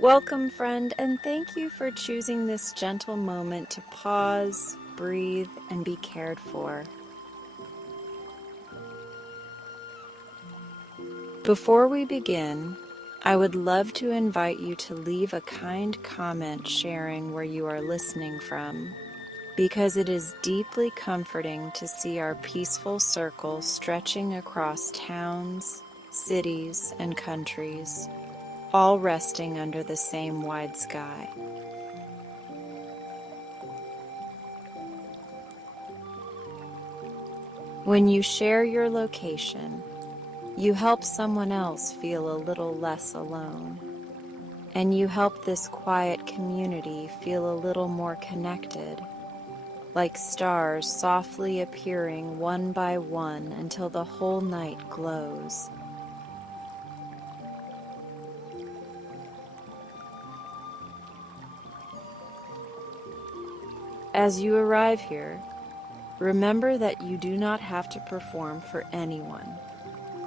Welcome, friend, and thank you for choosing this gentle moment to pause, breathe, and be cared for. Before we begin, I would love to invite you to leave a kind comment sharing where you are listening from, because it is deeply comforting to see our peaceful circle stretching across towns, cities, and countries, all resting under the same wide sky. When you share your location, you help someone else feel a little less alone, and you help this quiet community feel a little more connected, like stars softly appearing one by one until the whole night glows. As you arrive here, remember that you do not have to perform for anyone,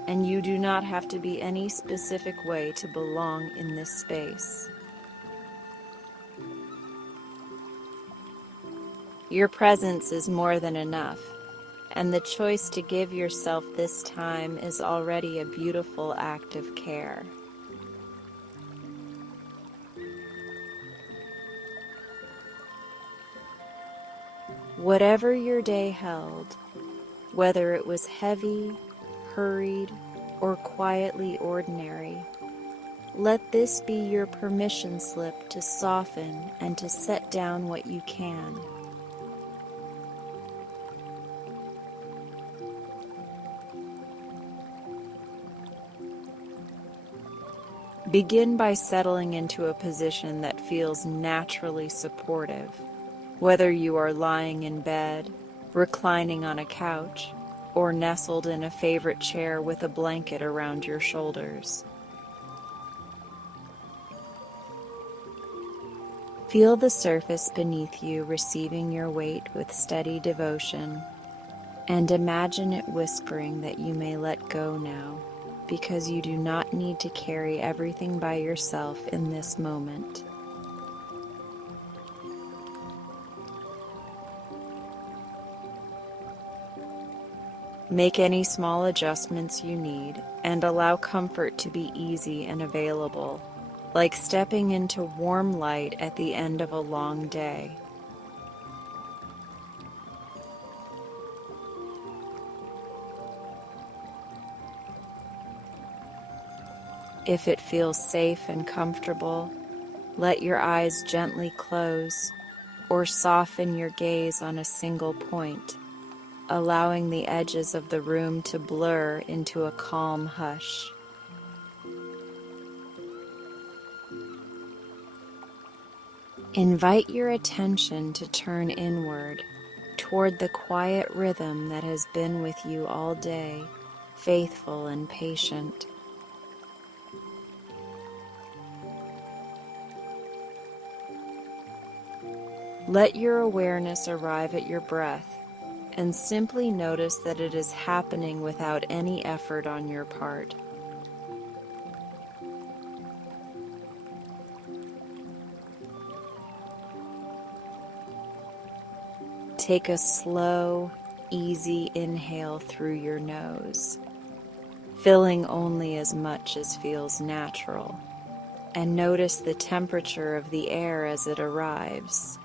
and you do not have to be any specific way to belong in this space. Your presence is more than enough, and the choice to give yourself this time is already a beautiful act of care. Whatever your day held, whether it was heavy, hurried, or quietly ordinary, let this be your permission slip to soften and to set down what you can. Begin by settling into a position that feels naturally supportive, whether you are lying in bed, reclining on a couch, or nestled in a favorite chair with a blanket around your shoulders. Feel the surface beneath you receiving your weight with steady devotion, and imagine it whispering that you may let go now, because you do not need to carry everything by yourself in this moment. Make any small adjustments you need, and allow comfort to be easy and available, like stepping into warm light at the end of a long day. If it feels safe and comfortable, let your eyes gently close or soften your gaze on a single point, allowing the edges of the room to blur into a calm hush. Invite your attention to turn inward, toward the quiet rhythm that has been with you all day, faithful and patient. Let your awareness arrive at your breath, and simply notice that it is happening without any effort on your part. Take a slow, easy inhale through your nose, filling only as much as feels natural, and notice the temperature of the air as it arrives.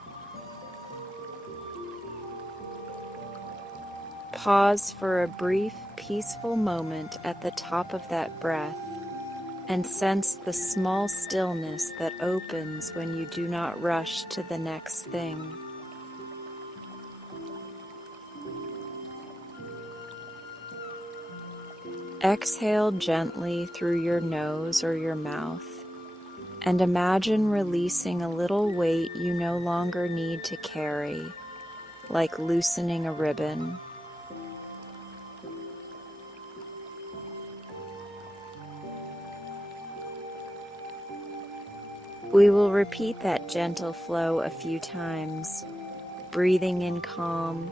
Pause for a brief, peaceful moment at the top of that breath, and sense the small stillness that opens when you do not rush to the next thing. Exhale gently through your nose or your mouth, and imagine releasing a little weight you no longer need to carry, like loosening a ribbon. We will repeat that gentle flow a few times, breathing in calm,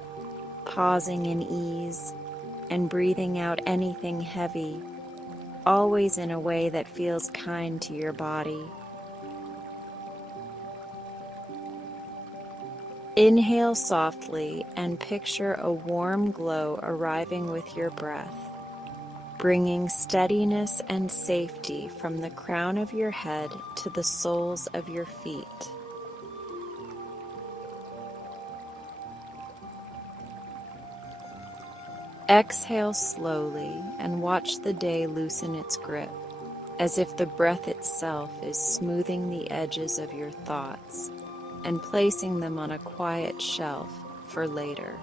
pausing in ease, and breathing out anything heavy, always in a way that feels kind to your body. Inhale softly and picture a warm glow arriving with your breath, bringing steadiness and safety from the crown of your head to the soles of your feet. Exhale slowly and watch the day loosen its grip, as if the breath itself is smoothing the edges of your thoughts and placing them on a quiet shelf for later.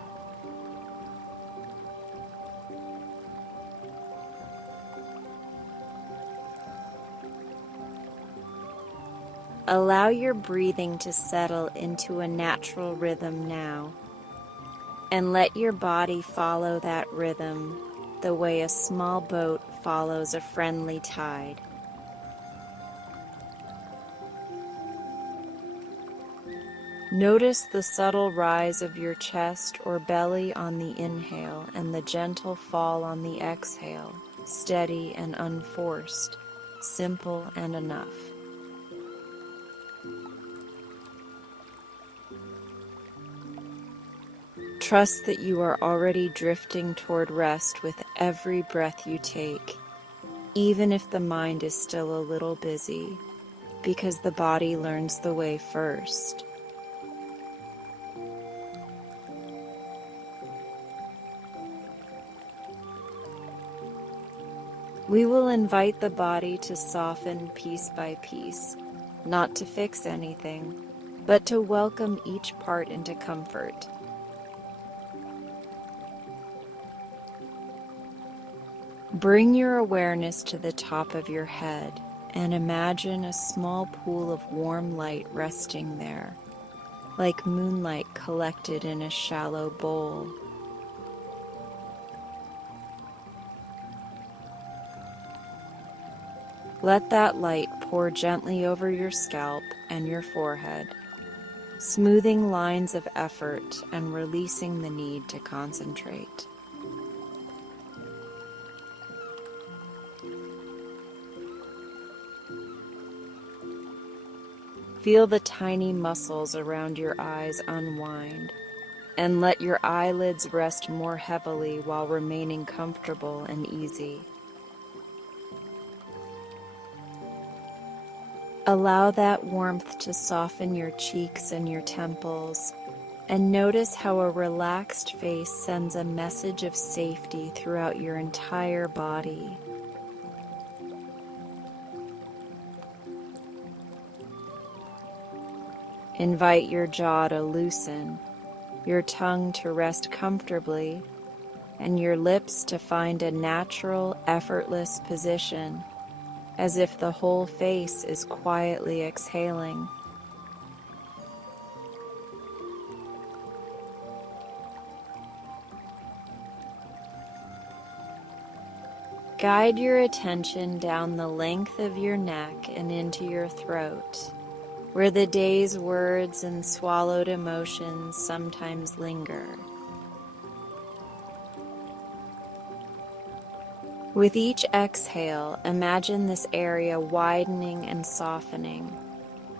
Allow your breathing to settle into a natural rhythm now, and let your body follow that rhythm the way a small boat follows a friendly tide. Notice the subtle rise of your chest or belly on the inhale and the gentle fall on the exhale, steady and unforced, simple and enough. Trust that you are already drifting toward rest with every breath you take, even if the mind is still a little busy, because the body learns the way first. We will invite the body to soften piece by piece, not to fix anything, but to welcome each part into comfort. Bring your awareness to the top of your head and imagine a small pool of warm light resting there, like moonlight collected in a shallow bowl. Let that light pour gently over your scalp and your forehead, smoothing lines of effort and releasing the need to concentrate. Feel the tiny muscles around your eyes unwind, and let your eyelids rest more heavily while remaining comfortable and easy. Allow that warmth to soften your cheeks and your temples, and notice how a relaxed face sends a message of safety throughout your entire body. Invite your jaw to loosen, your tongue to rest comfortably, and your lips to find a natural, effortless position, as if the whole face is quietly exhaling. Guide your attention down the length of your neck and into your throat, where the day's words and swallowed emotions sometimes linger. With each exhale, imagine this area widening and softening,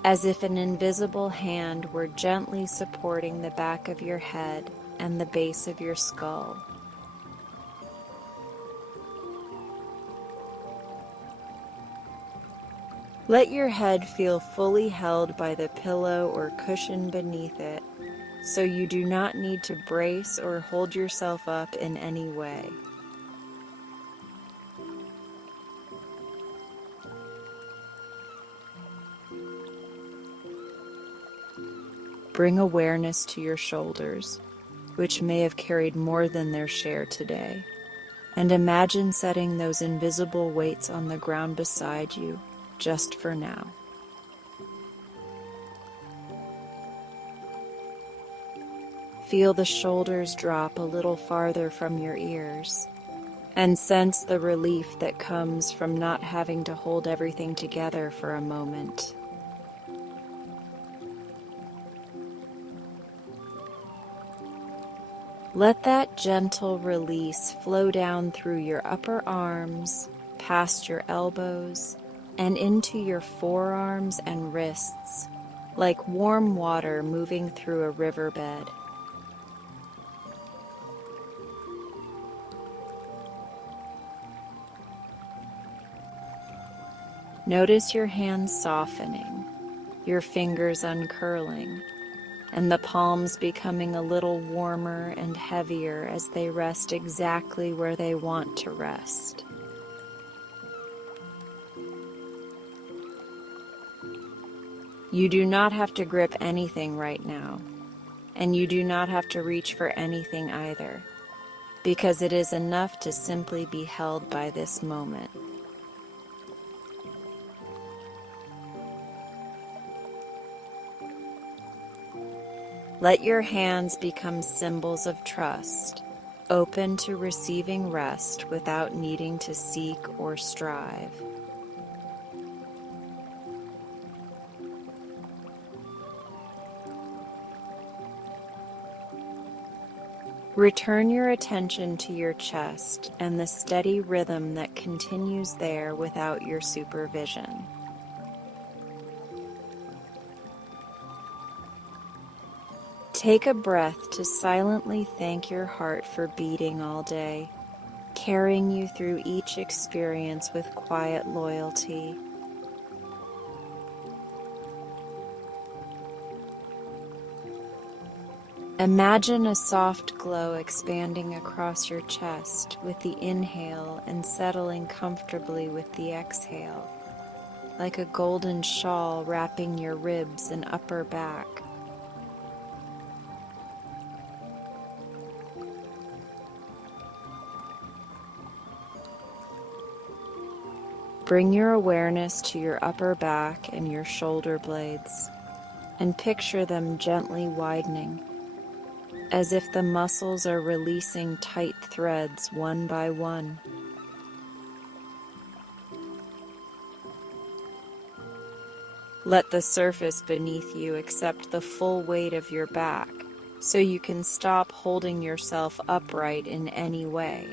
as if an invisible hand were gently supporting the back of your head and the base of your skull. Let your head feel fully held by the pillow or cushion beneath it, so you do not need to brace or hold yourself up in any way. Bring awareness to your shoulders, which may have carried more than their share today, and imagine setting those invisible weights on the ground beside you, just for now. Feel the shoulders drop a little farther from your ears, and sense the relief that comes from not having to hold everything together for a moment. Let that gentle release flow down through your upper arms, past your elbows, and into your forearms and wrists, like warm water moving through a riverbed. Notice your hands softening, your fingers uncurling, and the palms becoming a little warmer and heavier as they rest exactly where they want to rest. You do not have to grip anything right now, and you do not have to reach for anything either, because it is enough to simply be held by this moment. Let your hands become symbols of trust, open to receiving rest without needing to seek or strive. Return your attention to your chest and the steady rhythm that continues there without your supervision. Take a breath to silently thank your heart for beating all day, carrying you through each experience with quiet loyalty. Imagine a soft glow expanding across your chest with the inhale and settling comfortably with the exhale, like a golden shawl wrapping your ribs and upper back. Bring your awareness to your upper back and your shoulder blades, and picture them gently widening, as if the muscles are releasing tight threads one by one. Let the surface beneath you accept the full weight of your back, so you can stop holding yourself upright in any way.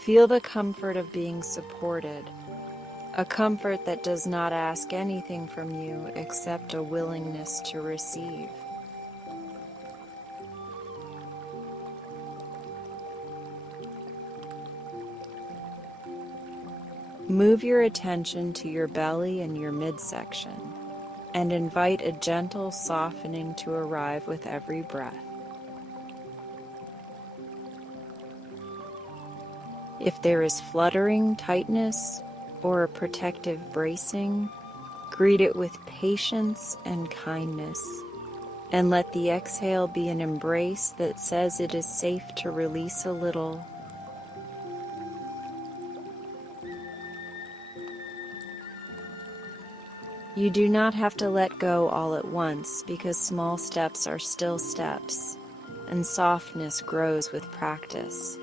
Feel the comfort of being supported, a comfort that does not ask anything from you except a willingness to receive. Move your attention to your belly and your midsection, and invite a gentle softening to arrive with every breath. If there is fluttering, tightness, or a protective bracing, greet it with patience and kindness, and let the exhale be an embrace that says it is safe to release a little. You do not have to let go all at once, because small steps are still steps, and softness grows with practice.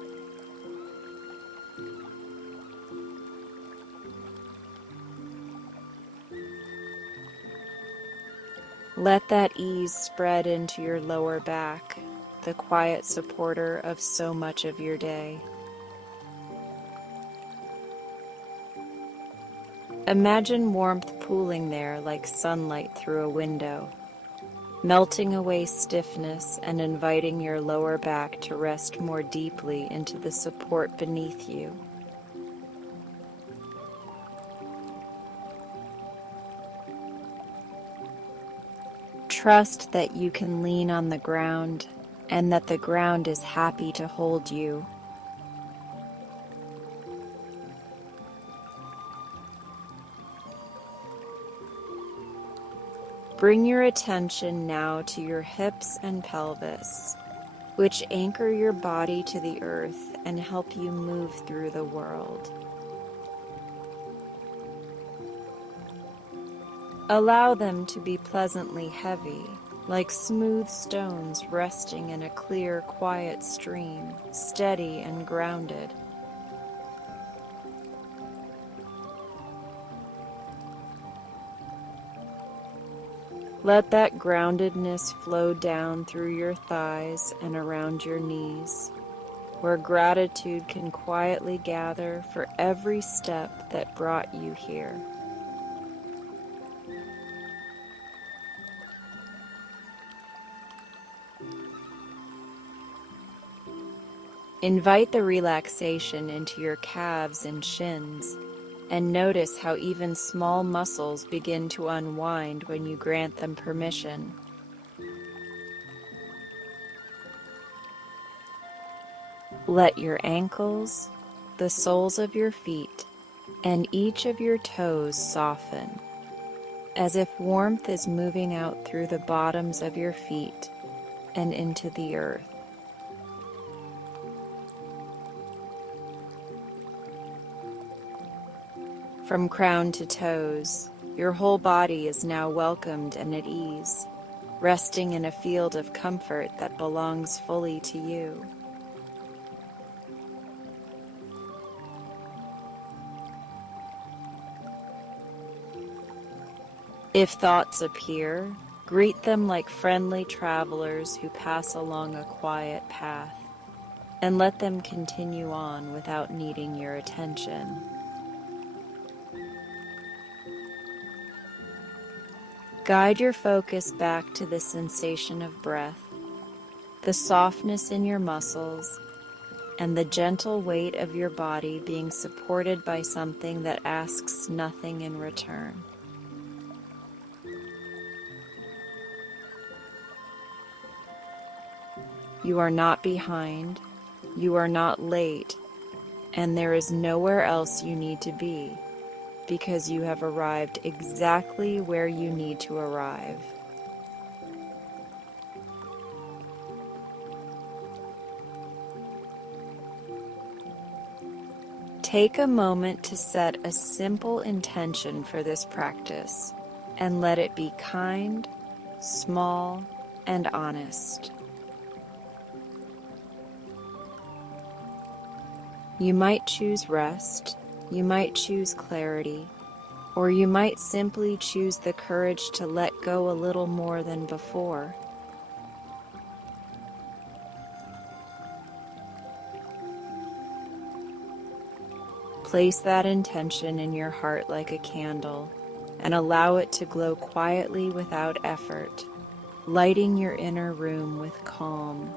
Let that ease spread into your lower back, the quiet supporter of so much of your day. Imagine warmth pooling there like sunlight through a window, melting away stiffness and inviting your lower back to rest more deeply into the support beneath you. Trust that you can lean on the ground and that the ground is happy to hold you. Bring your attention now to your hips and pelvis, which anchor your body to the earth and help you move through the world. Allow them to be pleasantly heavy, like smooth stones resting in a clear, quiet stream, steady and grounded. Let that groundedness flow down through your thighs and around your knees, where gratitude can quietly gather for every step that brought you here. Invite the relaxation into your calves and shins, and notice how even small muscles begin to unwind when you grant them permission. Let your ankles, the soles of your feet, and each of your toes soften, as if warmth is moving out through the bottoms of your feet and into the earth. From crown to toes, your whole body is now welcomed and at ease, resting in a field of comfort that belongs fully to you. If thoughts appear, greet them like friendly travelers who pass along a quiet path, and let them continue on without needing your attention. Guide your focus back to the sensation of breath, the softness in your muscles, and the gentle weight of your body being supported by something that asks nothing in return. You are not behind, you are not late, and there is nowhere else you need to be, because you have arrived exactly where you need to arrive. Take a moment to set a simple intention for this practice, and let it be kind, small, and honest. You might choose rest, you might choose clarity, or you might simply choose the courage to let go a little more than before. Place that intention in your heart like a candle, and allow it to glow quietly without effort, lighting your inner room with calm.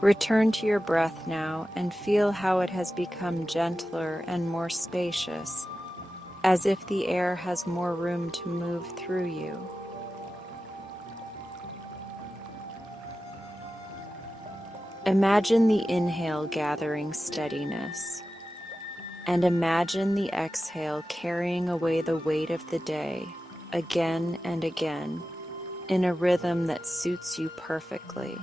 Return to your breath now and feel how it has become gentler and more spacious, as if the air has more room to move through you. Imagine the inhale gathering steadiness, and imagine the exhale carrying away the weight of the day, again and again, in a rhythm that suits you perfectly.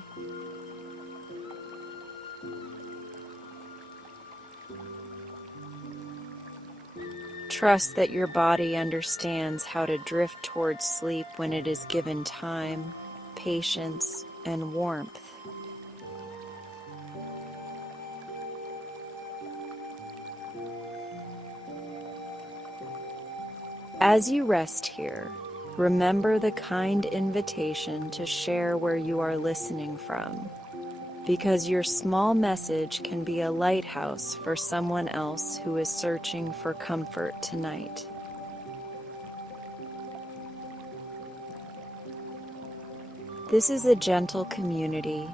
Trust that your body understands how to drift towards sleep when it is given time, patience, and warmth. As you rest here, remember the kind invitation to share where you are listening from, because your small message can be a lighthouse for someone else who is searching for comfort tonight. This is a gentle community,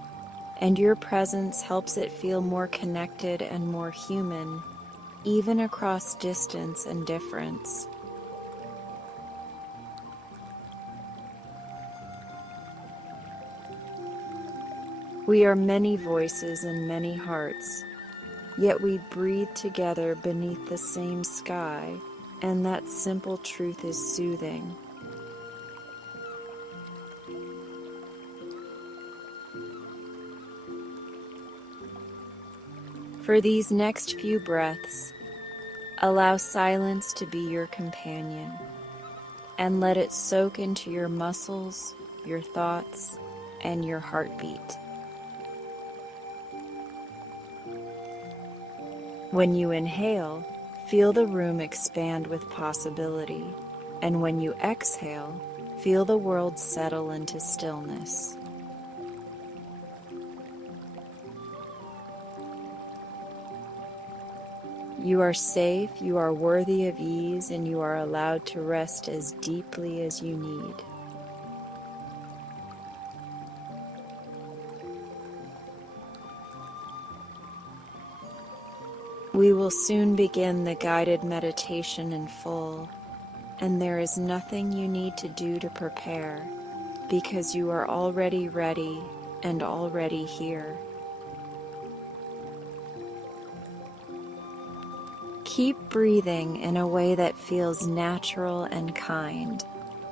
and your presence helps it feel more connected and more human, even across distance and difference. We are many voices and many hearts, yet we breathe together beneath the same sky, and that simple truth is soothing. For these next few breaths, allow silence to be your companion, and let it soak into your muscles, your thoughts, and your heartbeat. When you inhale, feel the room expand with possibility, And when you exhale, feel the world settle into stillness. You are safe, you are worthy of ease, and you are allowed to rest as deeply as you need. We will soon begin the guided meditation in full, and there is nothing you need to do to prepare, because you are already ready and already here. Keep breathing in a way that feels natural and kind,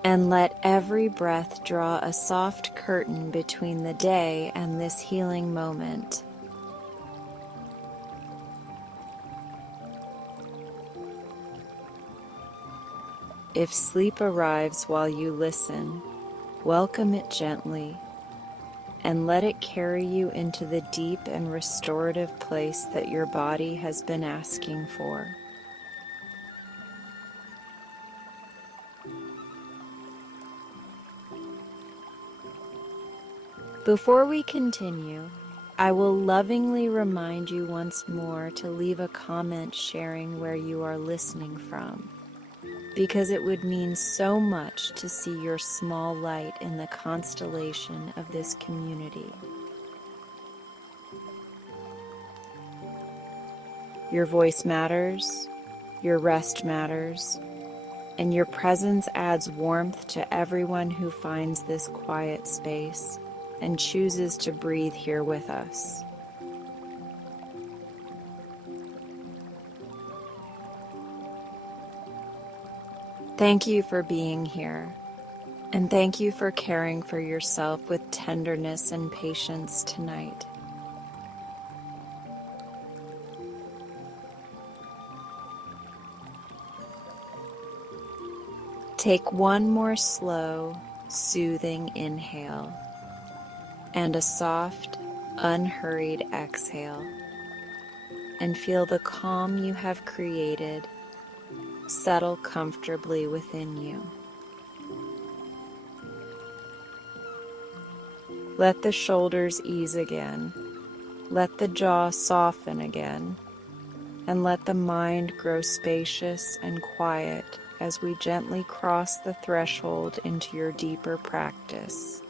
and let every breath draw a soft curtain between the day and this healing moment. If sleep arrives while you listen, welcome it gently and let it carry you into the deep and restorative place that your body has been asking for. Before we continue, I will lovingly remind you once more to leave a comment sharing where you are listening from, because it would mean so much to see your small light in the constellation of this community. Your voice matters, your rest matters, and your presence adds warmth to everyone who finds this quiet space and chooses to breathe here with us. Thank you for being here, and thank you for caring for yourself with tenderness and patience tonight. Take one more slow, soothing inhale and a soft, unhurried exhale, and feel the calm you have created settle comfortably within you. Let the shoulders ease again, let the jaw soften again, and let the mind grow spacious and quiet as we gently cross the threshold into your deeper practice.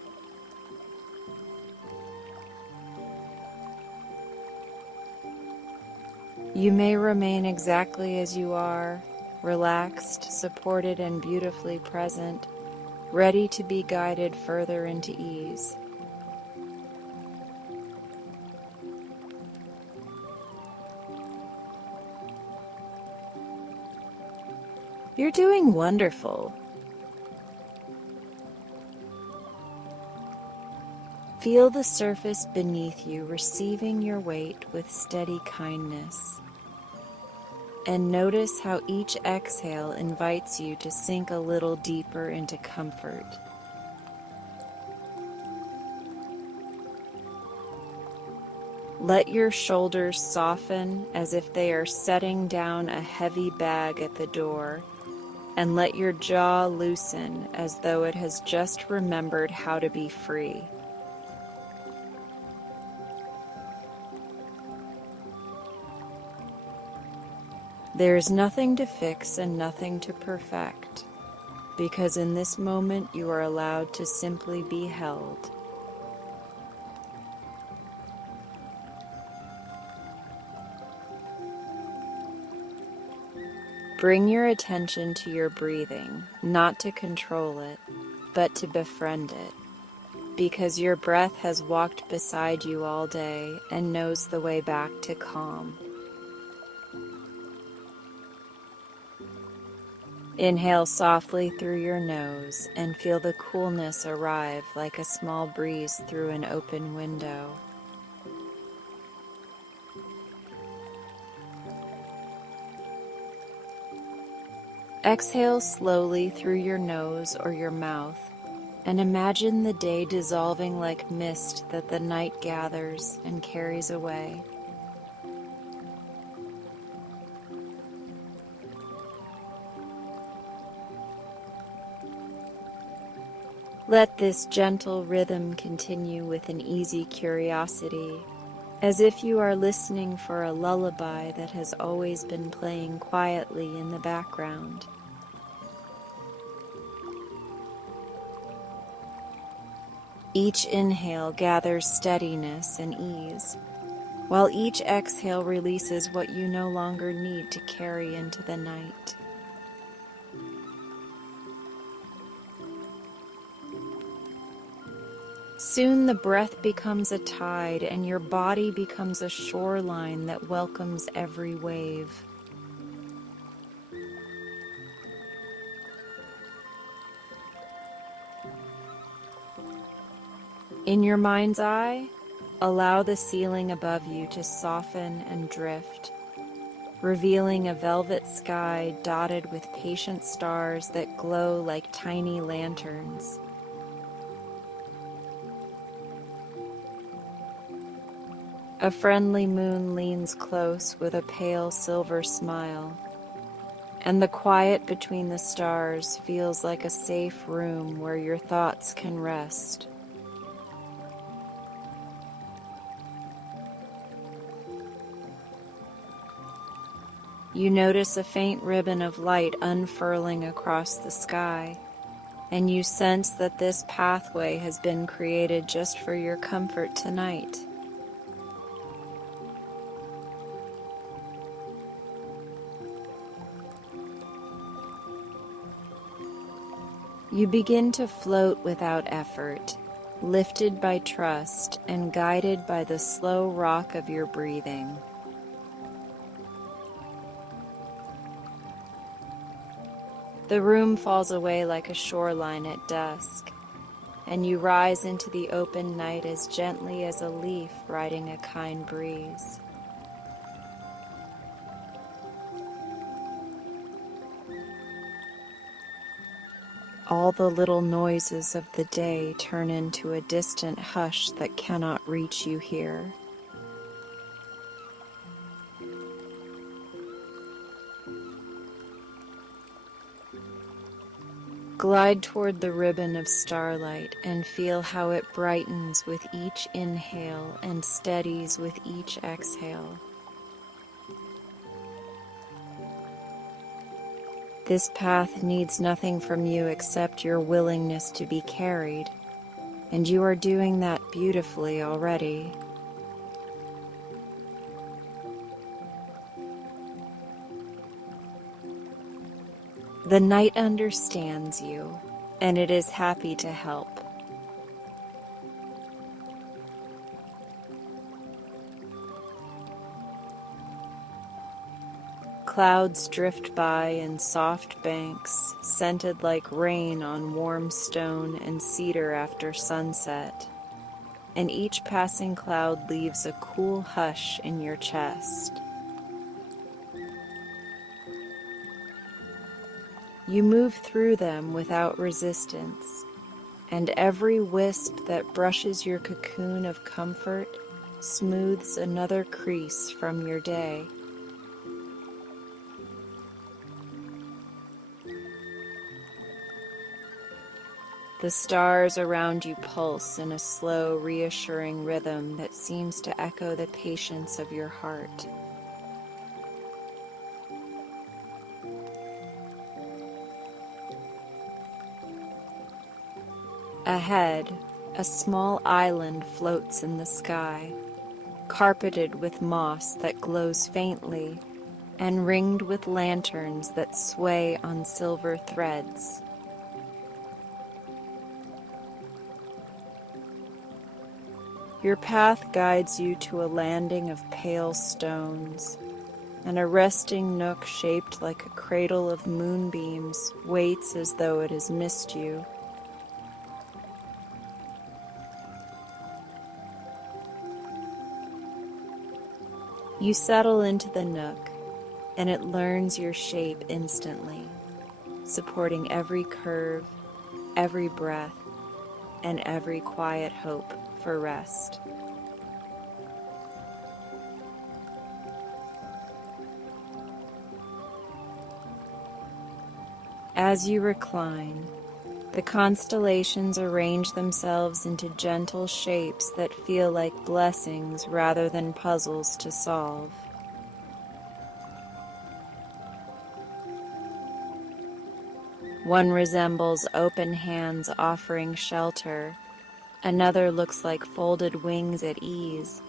You may remain exactly as you are, relaxed, supported, and beautifully present, ready to be guided further into ease. You're doing wonderful. Feel the surface beneath you receiving your weight with steady kindness. And notice how each exhale invites you to sink a little deeper into comfort. Let your shoulders soften as if they are setting down a heavy bag at the door, and let your jaw loosen as though it has just remembered how to be free. There is nothing to fix and nothing to perfect, because in this moment you are allowed to simply be held. Bring your attention to your breathing, not to control it, but to befriend it, because your breath has walked beside you all day and knows the way back to calm. Inhale softly through your nose and feel the coolness arrive like a small breeze through an open window. Exhale slowly through your nose or your mouth, and imagine the day dissolving like mist that the night gathers and carries away. Let this gentle rhythm continue with an easy curiosity, as if you are listening for a lullaby that has always been playing quietly in the background. Each inhale gathers steadiness and ease, while each exhale releases what you no longer need to carry into the night. Soon the breath becomes a tide and your body becomes a shoreline that welcomes every wave. In your mind's eye, allow the ceiling above you to soften and drift, revealing a velvet sky dotted with patient stars that glow like tiny lanterns. A friendly moon leans close with a pale silver smile, and the quiet between the stars feels like a safe room where your thoughts can rest. You notice a faint ribbon of light unfurling across the sky, and you sense that this pathway has been created just for your comfort tonight. You begin to float without effort, lifted by trust and guided by the slow rock of your breathing. The room falls away like a shoreline at dusk, and you rise into the open night as gently as a leaf riding a kind breeze. All the little noises of the day turn into a distant hush that cannot reach you here. Glide toward the ribbon of starlight and feel how it brightens with each inhale and steadies with each exhale. This path needs nothing from you except your willingness to be carried, and you are doing that beautifully already. The night understands you, and it is happy to help. Clouds drift by in soft banks, scented like rain on warm stone and cedar after sunset, and each passing cloud leaves a cool hush in your chest. You move through them without resistance, and every wisp that brushes your cocoon of comfort smooths another crease from your day. The stars around you pulse in a slow, reassuring rhythm that seems to echo the patience of your heart. Ahead, a small island floats in the sky, carpeted with moss that glows faintly and ringed with lanterns that sway on silver threads. Your path guides you to a landing of pale stones, and a resting nook shaped like a cradle of moonbeams waits as though it has missed you. You settle into the nook, and it learns your shape instantly, supporting every curve, every breath, and every quiet hope for rest. As you recline, The constellations arrange themselves into gentle shapes that feel like blessings rather than puzzles to solve. One resembles open hands offering shelter, another looks like folded wings at ease,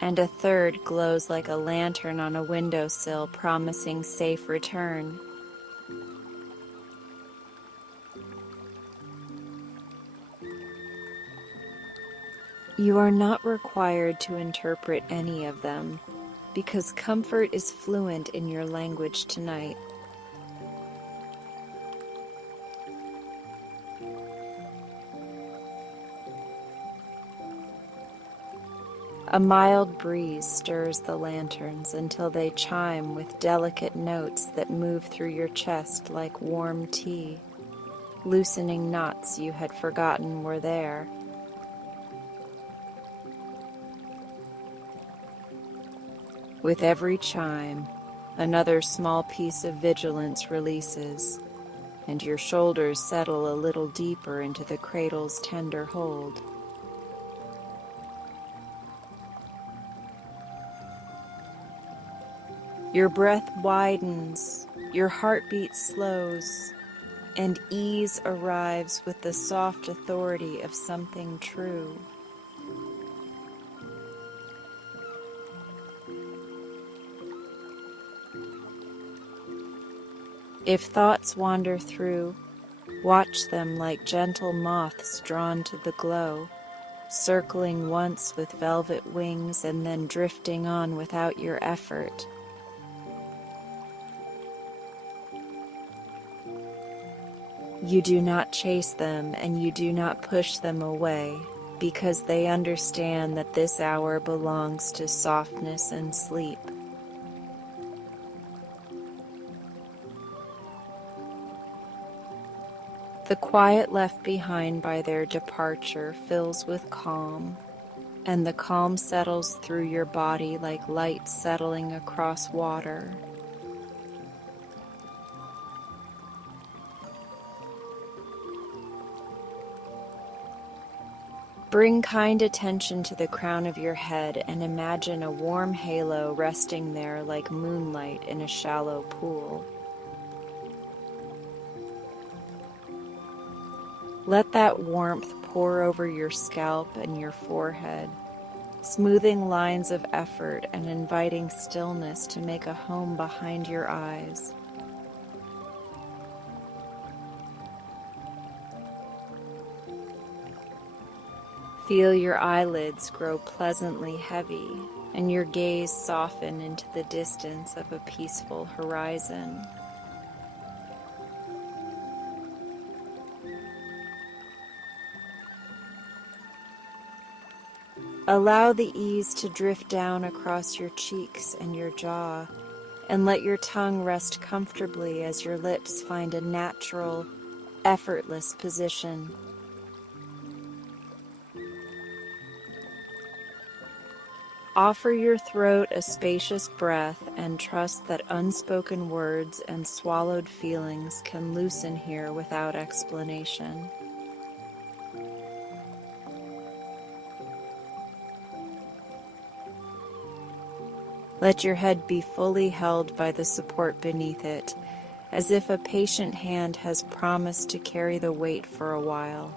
and a third glows like a lantern on a windowsill promising safe return. You are not required to interpret any of them, because comfort is fluent in your language tonight. A mild breeze stirs the lanterns until they chime with delicate notes that move through your chest like warm tea, loosening knots you had forgotten were there. With every chime, another small piece of vigilance releases, and your shoulders settle a little deeper into the cradle's tender hold. Your breath widens, your heartbeat slows, and ease arrives with the soft authority of something true. If thoughts wander through, watch them like gentle moths drawn to the glow, circling once with velvet wings and then drifting on without your effort. You do not chase them and you do not push them away, because they understand that this hour belongs to softness and sleep. The quiet left behind by their departure fills with calm, and the calm settles through your body like light settling across water. Bring kind attention to the crown of your head and imagine a warm halo resting there like moonlight in a shallow pool. Let that warmth pour over your scalp and your forehead, smoothing lines of effort and inviting stillness to make a home behind your eyes. Feel your eyelids grow pleasantly heavy and your gaze soften into the distance of a peaceful horizon. Allow the ease to drift down across your cheeks and your jaw, and let your tongue rest comfortably as your lips find a natural, effortless position. Offer your throat a spacious breath and trust that unspoken words and swallowed feelings can loosen here without explanation. Let your head be fully held by the support beneath it, as if a patient hand has promised to carry the weight for a while.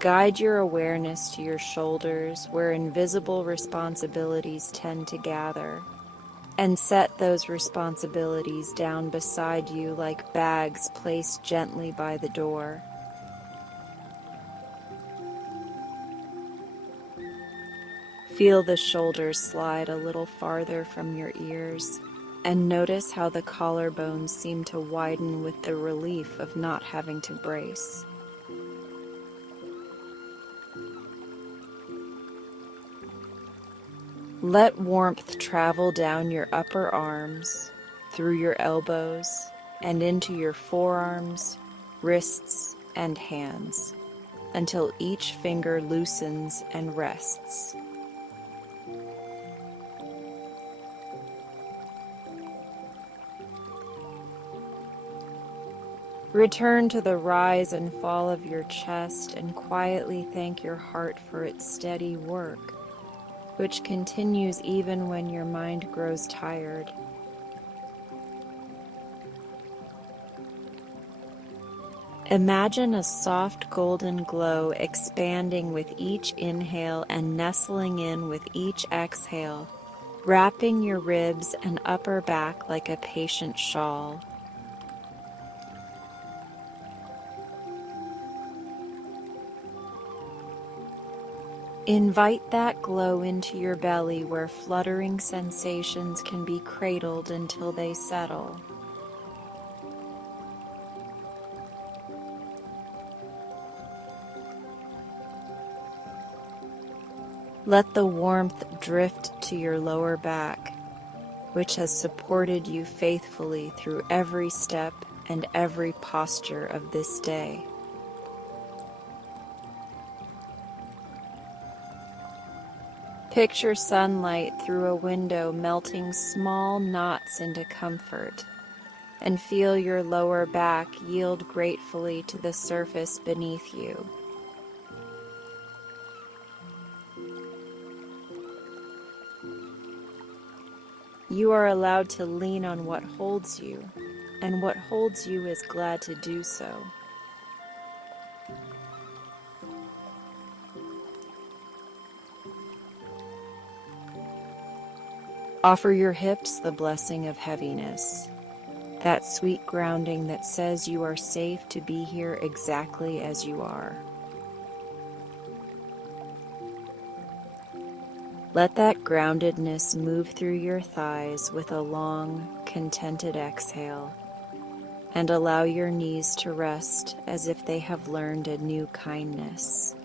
Guide your awareness to your shoulders where invisible responsibilities tend to gather, and set those responsibilities down beside you like bags placed gently by the door. Feel the shoulders slide a little farther from your ears, and notice how the collarbones seem to widen with the relief of not having to brace. Let warmth travel down your upper arms, through your elbows, and into your forearms, wrists, and hands, until each finger loosens and rests. Return to the rise and fall of your chest and quietly thank your heart for its steady work, which continues even when your mind grows tired. Imagine a soft golden glow expanding with each inhale and nestling in with each exhale, wrapping your ribs and upper back like a patient shawl. Invite that glow into your belly where fluttering sensations can be cradled until they settle. Let the warmth drift to your lower back, which has supported you faithfully through every step and every posture of this day. Picture sunlight through a window melting small knots into comfort, and feel your lower back yield gratefully to the surface beneath you. You are allowed to lean on what holds you, and what holds you is glad to do so. Offer your hips the blessing of heaviness, that sweet grounding that says you are safe to be here exactly as you are. Let that groundedness move through your thighs with a long, contented exhale, and allow your knees to rest as if they have learned a new kindness.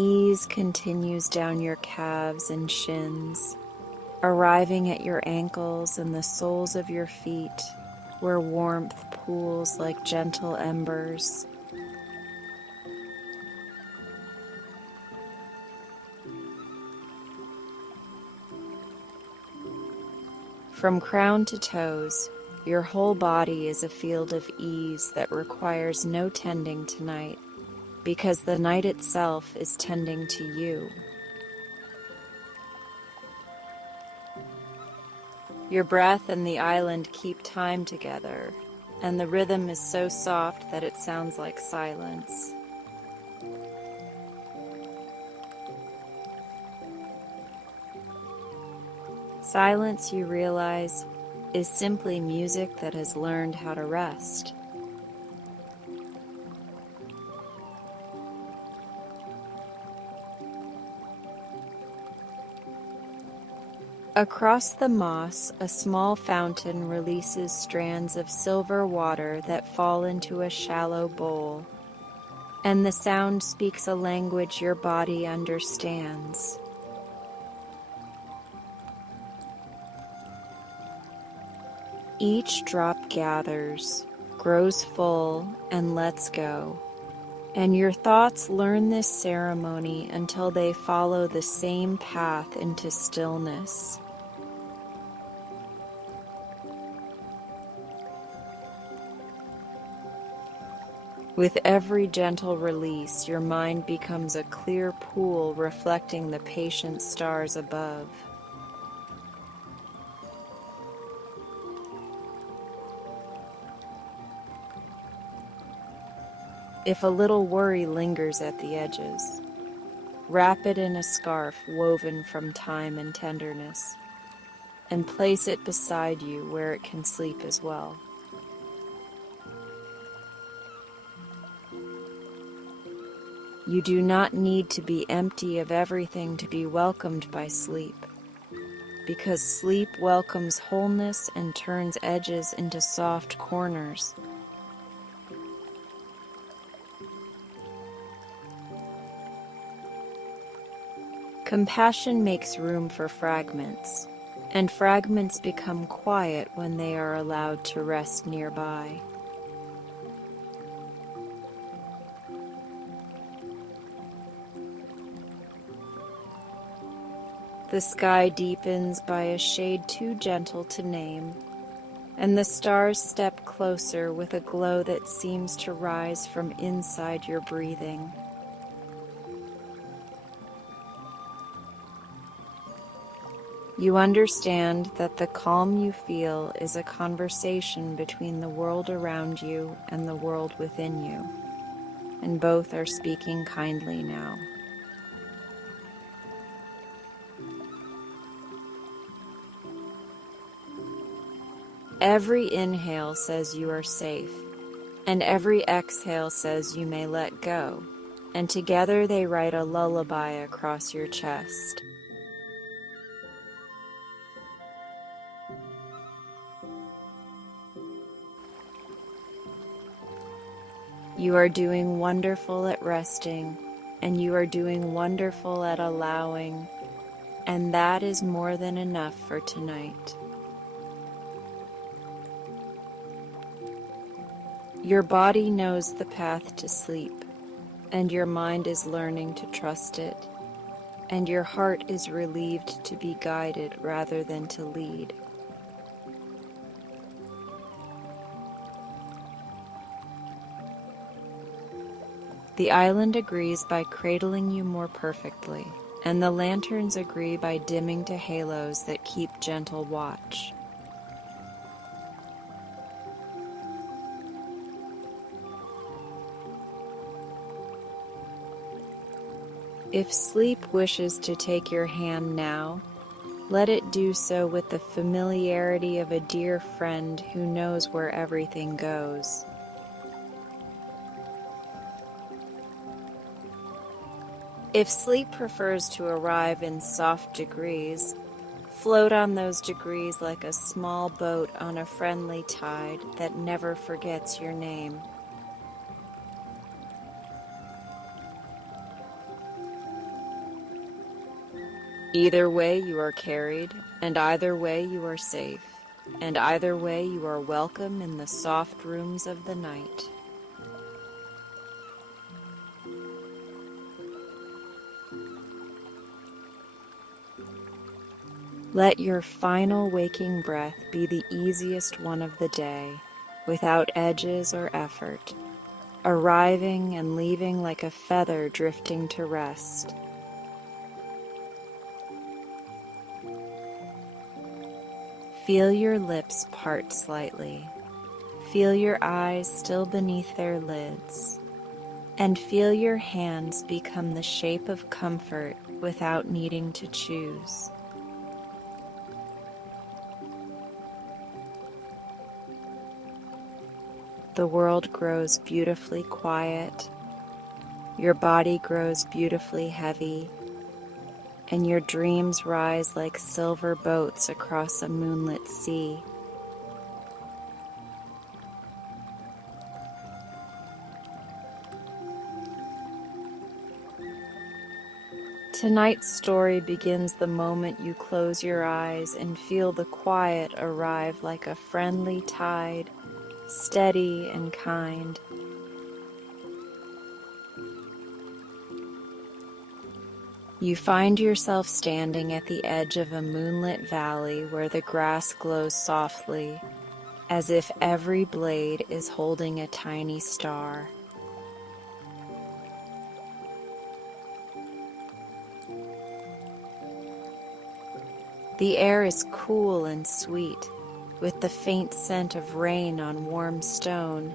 Ease continues down your calves and shins, arriving at your ankles and the soles of your feet, where warmth pools like gentle embers. From crown to toes, your whole body is a field of ease that requires no tending tonight, because the night itself is tending to you. Your breath and the island keep time together, and the rhythm is so soft that it sounds like silence. Silence, you realize, is simply music that has learned how to rest. Across the moss, a small fountain releases strands of silver water that fall into a shallow bowl, and the sound speaks a language your body understands. Each drop gathers, grows full, and lets go, and your thoughts learn this ceremony until they follow the same path into stillness. With every gentle release, your mind becomes a clear pool reflecting the patient stars above. If a little worry lingers at the edges, wrap it in a scarf woven from time and tenderness, and place it beside you where it can sleep as well. You do not need to be empty of everything to be welcomed by sleep, because sleep welcomes wholeness and turns edges into soft corners. Compassion makes room for fragments, and fragments become quiet when they are allowed to rest nearby. The sky deepens by a shade too gentle to name, and the stars step closer with a glow that seems to rise from inside your breathing. You understand that the calm you feel is a conversation between the world around you and the world within you, and both are speaking kindly now. Every inhale says you are safe, and every exhale says you may let go, and together they write a lullaby across your chest. You are doing wonderful at resting, and you are doing wonderful at allowing, and that is more than enough for tonight. Your body knows the path to sleep, and your mind is learning to trust it, and your heart is relieved to be guided rather than to lead. The island agrees by cradling you more perfectly, and the lanterns agree by dimming to halos that keep gentle watch. If sleep wishes to take your hand now, let it do so with the familiarity of a dear friend who knows where everything goes. If sleep prefers to arrive in soft degrees, float on those degrees like a small boat on a friendly tide that never forgets your name. Either way you are carried, and either way you are safe, and either way you are welcome in the soft rooms of the night. Let your final waking breath be the easiest one of the day, without edges or effort, arriving and leaving like a feather drifting to rest. Feel your lips part slightly. Feel your eyes still beneath their lids, and feel your hands become the shape of comfort without needing to choose. The world grows beautifully quiet, your body grows beautifully heavy, and your dreams rise like silver boats across a moonlit sea. Tonight's story begins the moment you close your eyes and feel the quiet arrive like a friendly tide, steady and kind. You find yourself standing at the edge of a moonlit valley where the grass glows softly, as if every blade is holding a tiny star. The air is cool and sweet, with the faint scent of rain on warm stone,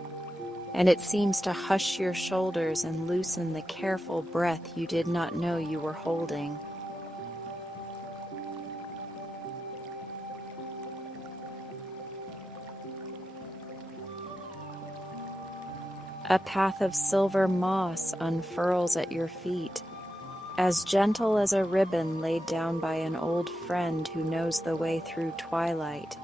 and it seems to hush your shoulders and loosen the careful breath you did not know you were holding. A path of silver moss unfurls at your feet, as gentle as a ribbon laid down by an old friend who knows the way through twilight.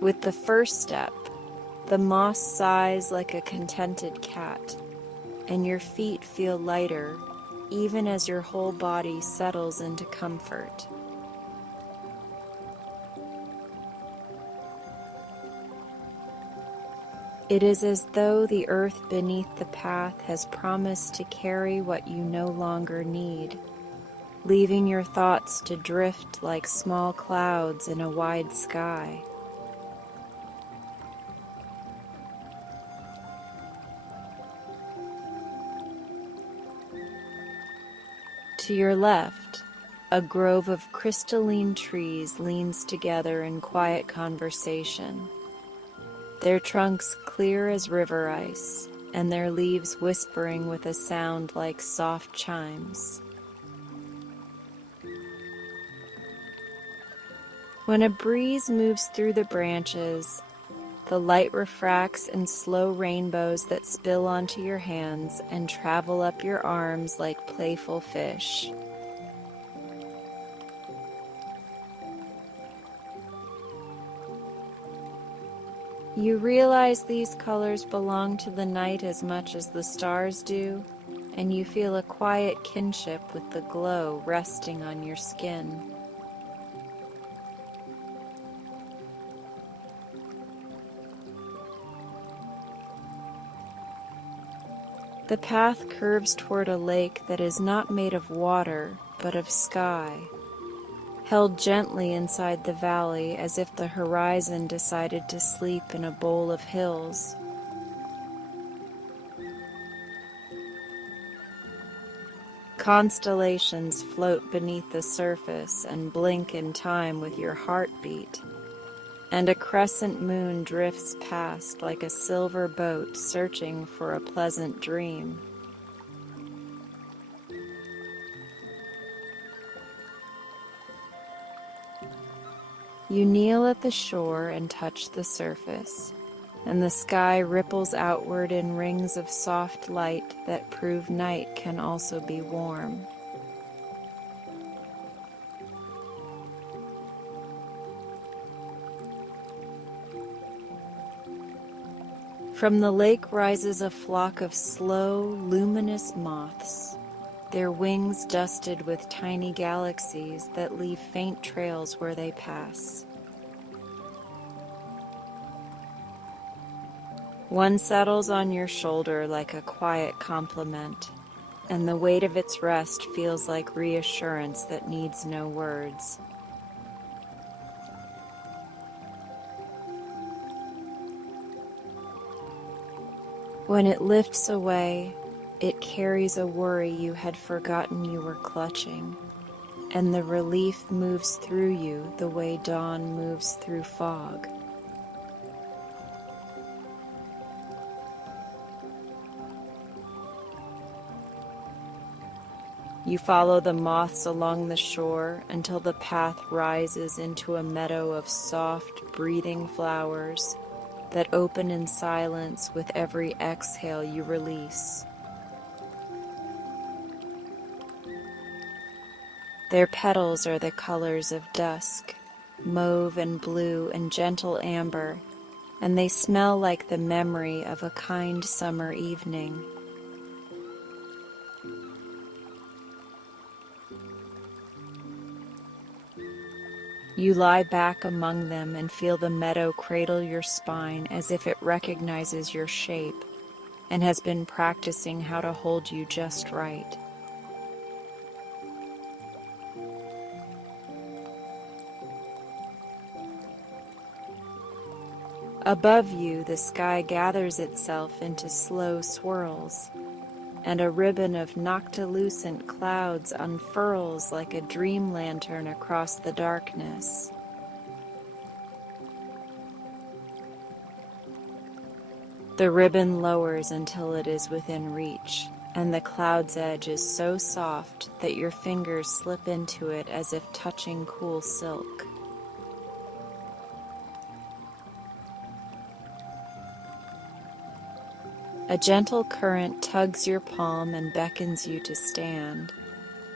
With the first step, the moss sighs like a contented cat, and your feet feel lighter, even as your whole body settles into comfort. It is as though the earth beneath the path has promised to carry what you no longer need, leaving your thoughts to drift like small clouds in a wide sky. To your left, a grove of crystalline trees leans together in quiet conversation, their trunks clear as river ice, and their leaves whispering with a sound like soft chimes. When a breeze moves through the branches, the light refracts in slow rainbows that spill onto your hands and travel up your arms like playful fish. You realize these colors belong to the night as much as the stars do, and you feel a quiet kinship with the glow resting on your skin. The path curves toward a lake that is not made of water, but of sky, held gently inside the valley as if the horizon decided to sleep in a bowl of hills. Constellations float beneath the surface and blink in time with your heartbeat, and a crescent moon drifts past like a silver boat searching for a pleasant dream. You kneel at the shore and touch the surface, and the sky ripples outward in rings of soft light that prove night can also be warm. From the lake rises a flock of slow, luminous moths, their wings dusted with tiny galaxies that leave faint trails where they pass. One settles on your shoulder like a quiet compliment, and the weight of its rest feels like reassurance that needs no words. When it lifts away, it carries a worry you had forgotten you were clutching, and the relief moves through you the way dawn moves through fog. You follow the moths along the shore until the path rises into a meadow of soft, breathing flowers that open in silence with every exhale you release. Their petals are the colors of dusk, mauve and blue and gentle amber, and they smell like the memory of a kind summer evening. You lie back among them and feel the meadow cradle your spine as if it recognizes your shape and has been practicing how to hold you just right. Above you, the sky gathers itself into slow swirls, and a ribbon of noctilucent clouds unfurls like a dream lantern across the darkness. The ribbon lowers until it is within reach, and the cloud's edge is so soft that your fingers slip into it as if touching cool silk. A gentle current tugs your palm and beckons you to stand,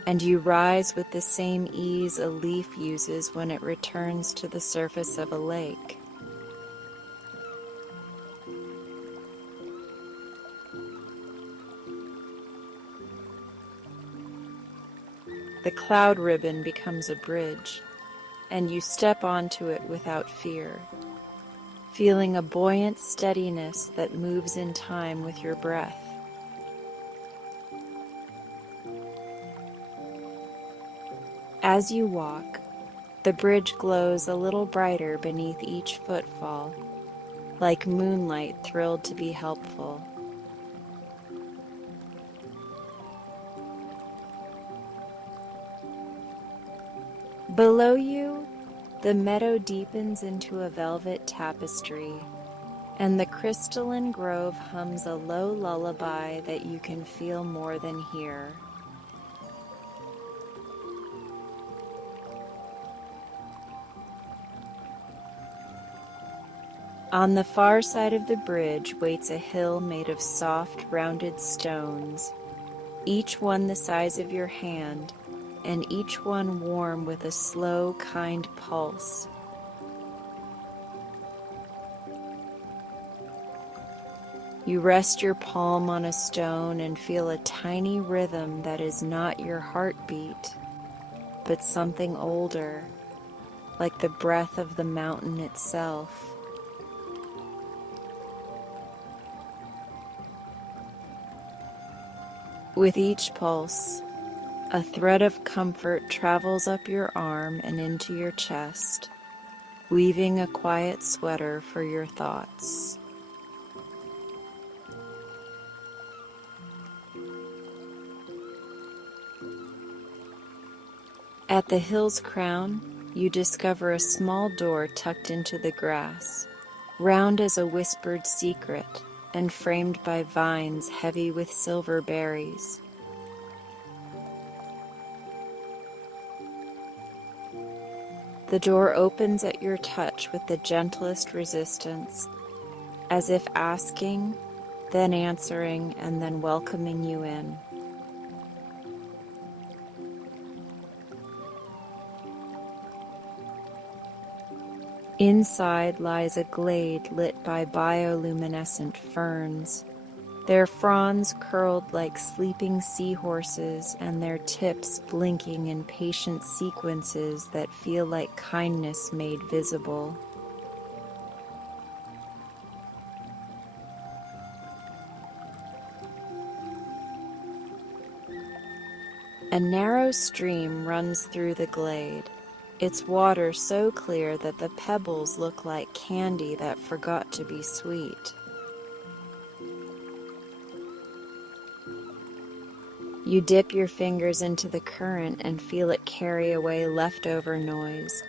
and you rise with the same ease a leaf uses when it returns to the surface of a lake. The cloud ribbon becomes a bridge, and you step onto it without fear. feeling a buoyant steadiness that moves in time with your breath. As you walk, the bridge glows a little brighter beneath each footfall, like moonlight thrilled to be helpful. Below you, the meadow deepens into a velvet tapestry, and the crystalline grove hums a low lullaby that you can feel more than hear. On the far side of the bridge waits a hill made of soft, rounded stones, each one the size of your hand, and each one warm with a slow, kind pulse. You rest your palm on a stone and feel a tiny rhythm that is not your heartbeat, but something older, like the breath of the mountain itself. With each pulse, a thread of comfort travels up your arm and into your chest, weaving a quiet sweater for your thoughts. At the hill's crown, you discover a small door tucked into the grass, round as a whispered secret, and framed by vines heavy with silver berries. The door opens at your touch with the gentlest resistance, as if asking, then answering, and then welcoming you in. Inside lies a glade lit by bioluminescent ferns, their fronds curled like sleeping seahorses and their tips blinking in patient sequences that feel like kindness made visible. A narrow stream runs through the glade, its water so clear that the pebbles look like candy that forgot to be sweet. You dip your fingers into the current and feel it carry away leftover noise,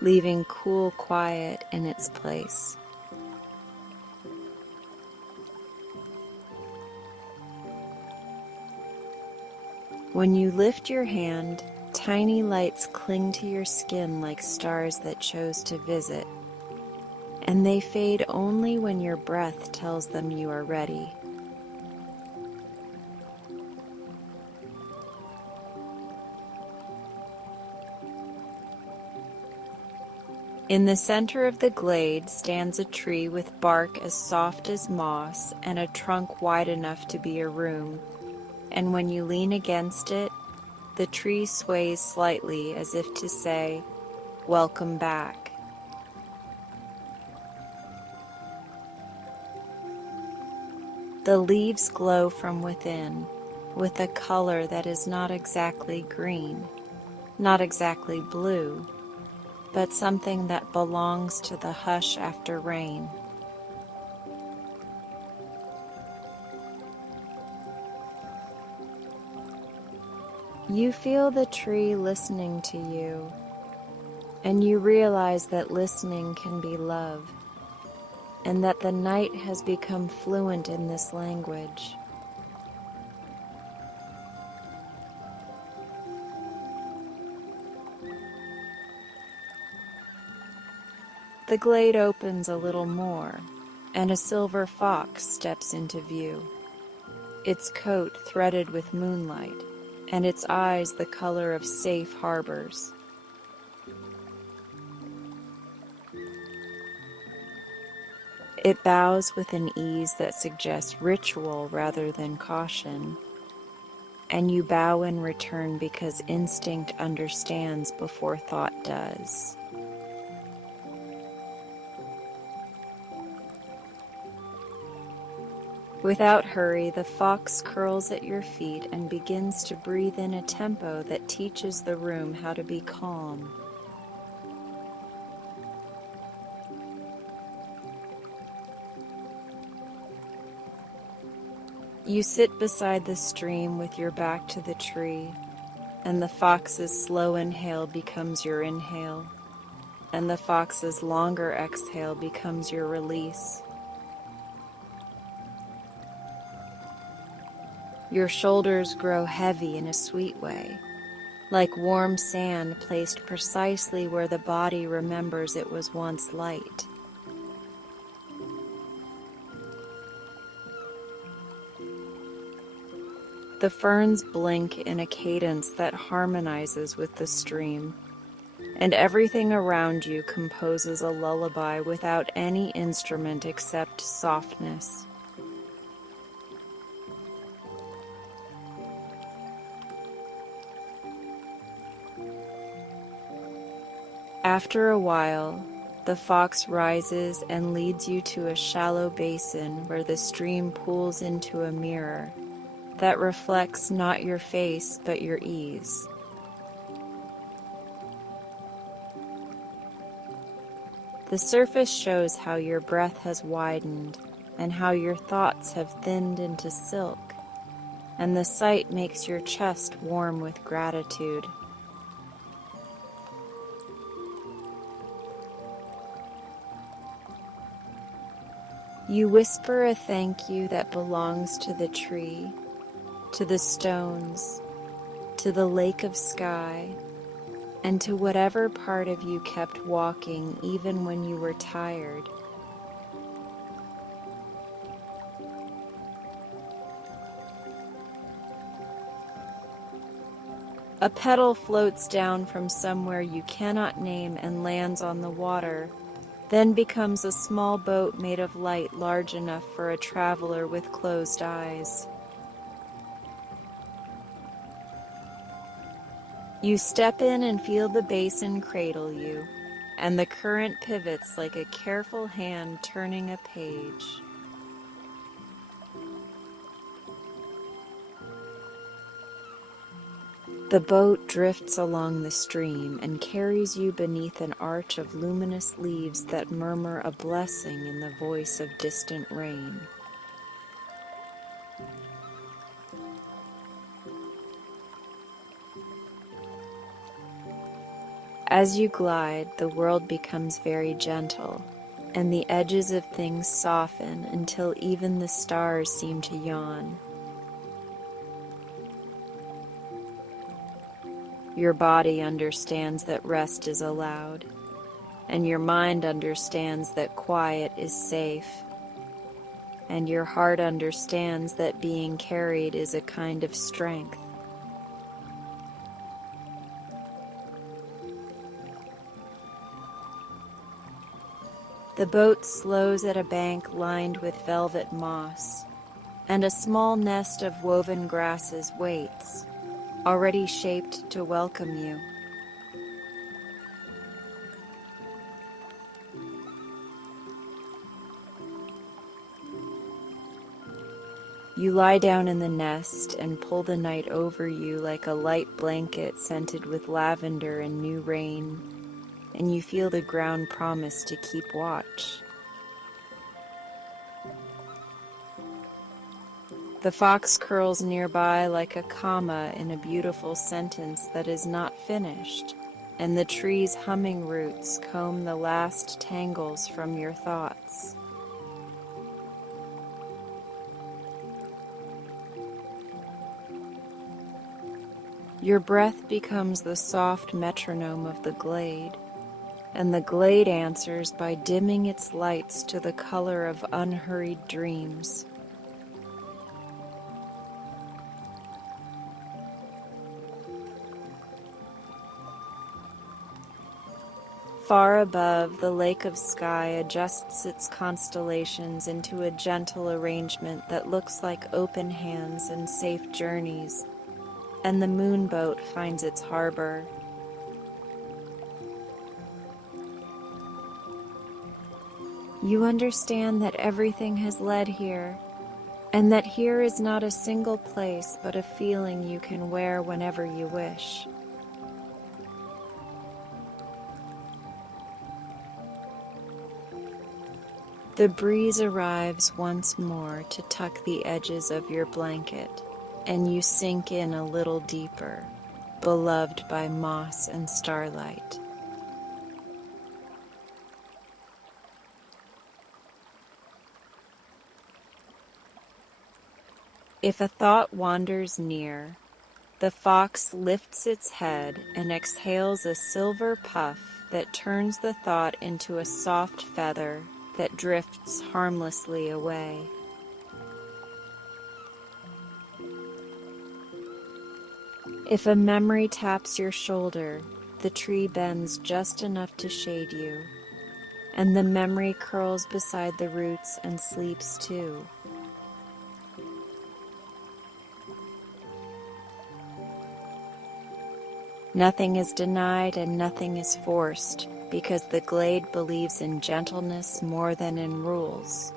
leaving cool quiet in its place. When you lift your hand, tiny lights cling to your skin like stars that chose to visit, and they fade only when your breath tells them you are ready. In the center of the glade stands a tree with bark as soft as moss and a trunk wide enough to be a room, and when you lean against it, the tree sways slightly as if to say, "Welcome back." The leaves glow from within, with a color that is not exactly green, not exactly blue, but something that belongs to the hush after rain. You feel the tree listening to you, and you realize that listening can be love, and that the night has become fluent in this language. The glade opens a little more, and a silver fox steps into view, its coat threaded with moonlight, and its eyes the color of safe harbors. It bows with an ease that suggests ritual rather than caution, and you bow in return because instinct understands before thought does. Without hurry, the fox curls at your feet and begins to breathe in a tempo that teaches the room how to be calm. You sit beside the stream with your back to the tree, and the fox's slow inhale becomes your inhale, and the fox's longer exhale becomes your release. Your shoulders grow heavy in a sweet way, like warm sand placed precisely where the body remembers it was once light. The ferns blink in a cadence that harmonizes with the stream, and everything around you composes a lullaby without any instrument except softness. After a while, the fox rises and leads you to a shallow basin where the stream pools into a mirror that reflects not your face but your ease. The surface shows how your breath has widened and how your thoughts have thinned into silk, and the sight makes your chest warm with gratitude. You whisper a thank you that belongs to the tree, to the stones, to the lake of sky, and to whatever part of you kept walking even when you were tired. A petal floats down from somewhere you cannot name and lands on the water, then becomes a small boat made of light large enough for a traveler with closed eyes. You step in and feel the basin cradle you, and the current pivots like a careful hand turning a page. The boat drifts along the stream and carries you beneath an arch of luminous leaves that murmur a blessing in the voice of distant rain. As you glide, the world becomes very gentle, and the edges of things soften until even the stars seem to yawn. Your body understands that rest is allowed, and your mind understands that quiet is safe, and your heart understands that being carried is a kind of strength. The boat slows at a bank lined with velvet moss, and a small nest of woven grasses waits, already shaped to welcome you. You lie down in the nest and pull the night over you like a light blanket scented with lavender and new rain, and you feel the ground promise to keep watch. The fox curls nearby like a comma in a beautiful sentence that is not finished, and the tree's humming roots comb the last tangles from your thoughts. Your breath becomes the soft metronome of the glade, and the glade answers by dimming its lights to the color of unhurried dreams. Far above, the lake of sky adjusts its constellations into a gentle arrangement that looks like open hands and safe journeys, and the moonboat finds its harbor. You understand that everything has led here, and that here is not a single place but a feeling you can wear whenever you wish. The breeze arrives once more to tuck the edges of your blanket, and you sink in a little deeper, beloved by moss and starlight. If a thought wanders near, the fox lifts its head and exhales a silver puff that turns the thought into a soft feather that drifts harmlessly away. If a memory taps your shoulder, the tree bends just enough to shade you, and the memory curls beside the roots and sleeps too. Nothing is denied and nothing is forced, because the glade believes in gentleness more than in rules.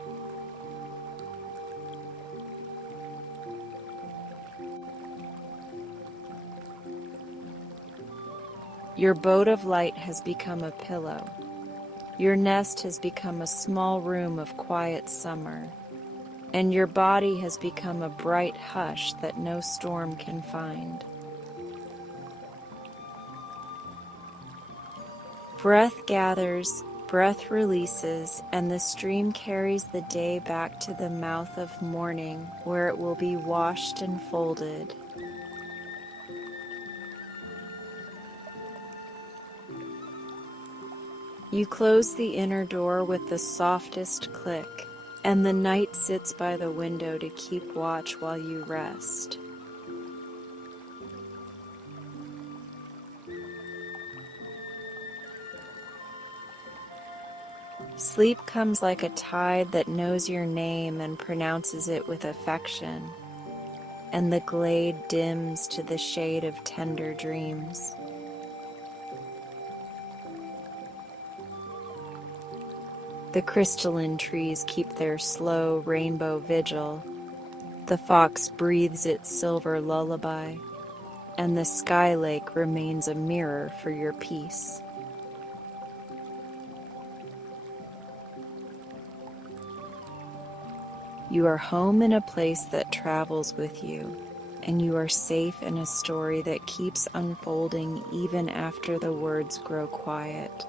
Your boat of light has become a pillow. Your nest has become a small room of quiet summer, and your body has become a bright hush that no storm can find. Breath gathers, breath releases, and the stream carries the day back to the mouth of morning, where it will be washed and folded. You close the inner door with the softest click, and the night sits by the window to keep watch while you rest. Sleep comes like a tide that knows your name and pronounces it with affection, and the glade dims to the shade of tender dreams. The crystalline trees keep their slow rainbow vigil, the fox breathes its silver lullaby, and the sky lake remains a mirror for your peace. You are home in a place that travels with you, and you are safe in a story that keeps unfolding even after the words grow quiet.